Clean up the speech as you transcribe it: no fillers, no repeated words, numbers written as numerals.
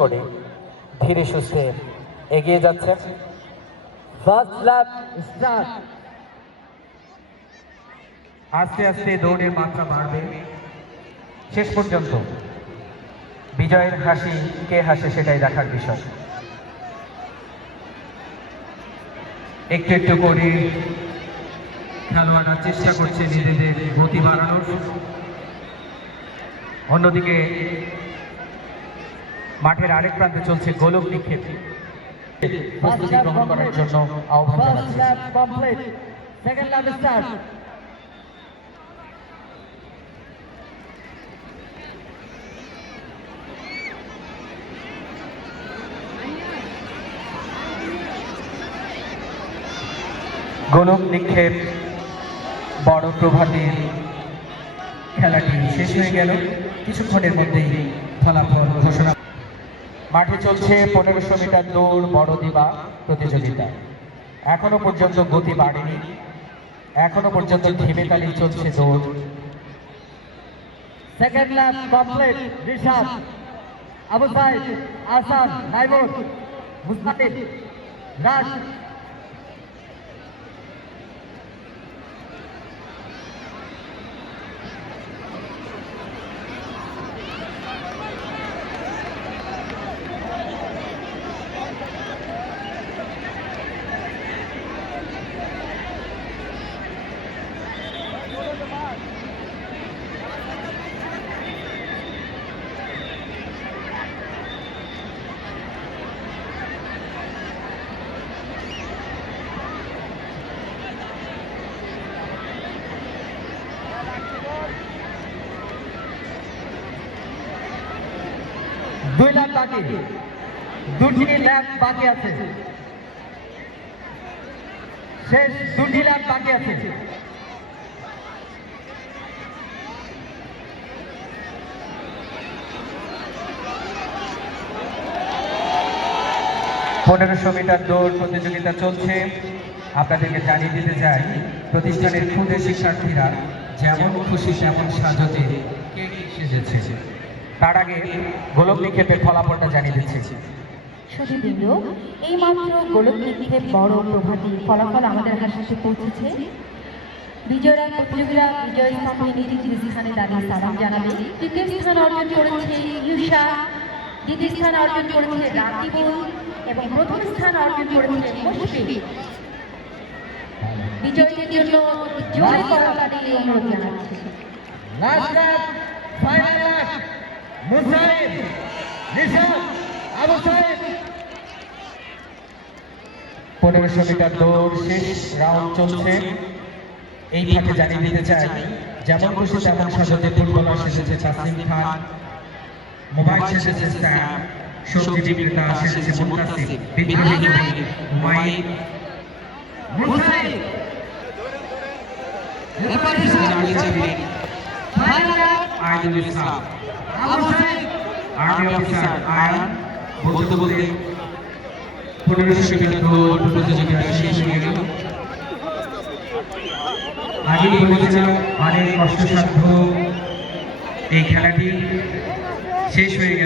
করে ধীরে সুস্থে এগিয়ে যাচ্ছেন। ফার্স্ট ল্যাপ স্টার্ট। আস্তে আস্তে দৌড়ের মাত্রা বাড়বে, শেষ পর্যন্ত বিজয়ের হাসি কে হাসে সেটাই দেখার বিষয়। একটু একটু করে খেলোয়াড়রা চেষ্টা করছে নিজেদের গতি বাড়ানোর। অন্যদিকে মাঠের আরেক প্রান্তে চলছে গোলক নিক্ষেপ। প্রস্তুতি গ্রহণ করার জন্য আহ্বান জানাচ্ছি। গোলক নিক্ষেপ বড় প্রভাতের খেলাটি শেষ হয়ে গেল। কিছুক্ষণের মধ্যেই ফলাফল ঘোষণা। মাঠে চলছে 1500 মিটার দৌড় বড় দিবা প্রতিযোগিতা। এখনো পর্যন্ত গতি বাড়েনি, এখনো পর্যন্ত ঢেবে তালি চলছে দৌড়। সেকেন্ড ল্যাপ কমপ্লিট। রিশাদ, আবু সাইদ, আসান, নাইমুর, মুস্তাফিজ, রাজ। দুই ল্যাপ বাকি, দুটি ল্যাপ বাকি আছে, শেষ দুটি ল্যাপ বাকি আছে। পনেরোশো মিটার দৌড় প্রতিযোগিতা চলছে। আপনাদেরকে জানিয়ে দিতে চাই, প্রতিষ্ঠানের ক্ষুদে শিক্ষার্থীরা যেমন খুশি তেমন সাজতে সেজেছে। তার আগে গোলক নিক্ষেপের ফলাফলটা জানিয়ে দিচ্ছি। সুধীবৃন্দ, এই মাত্র গোলক নিক্ষেপ বড় প্রভাতী ফলাফল আমাদের হাতে পৌঁছেছে। বিজয়রা প্রতিযোগীরা বিজয় স্থানে নিজ নিজ স্থানে দাঁড়িয়ে সালাম জানাবে। তৃতীয় স্থান অর্জন করেছে ইউষা, দ্বিতীয় স্থান অর্জন করেছে রাকিবুল এবং প্রথম স্থান অর্জন করেছে মুশফিক। বিজয়ীদের জন্য জোরে করতালি অনুরোধ জানাচ্ছি। লাস্ট ল্যাপ, ফাইনাল ল্যাপ, মুসাইব, রিশাদ, আবু সাইদ। 1500 মিটার দৌড় শেষ রাউন্ড চলছে। এই ফাঁকে জানিয়ে দিতে চাই, যেমন খুশি তেমন সাজতে ফুটবলার সেজেছে তাসলিম খান, মোবাইল সেজেছে স্যাম, সবজি বিক্রেতা সেজেছে মুনতাসির, বিদ্রোহী কবি হুমায়ুন, মুসাইব, আইনুল ইসলাম, আবু সাইদ, আর্মি অফিসার আয়ান। বলতে বলতে 1500 মিটার দৌড় প্রতিযোগিতা শেষ হয়ে গেল। আগেই বলেছিলাম, অনেক কষ্টসাধ্য এই খেলাটি শেষ হয়ে গেল।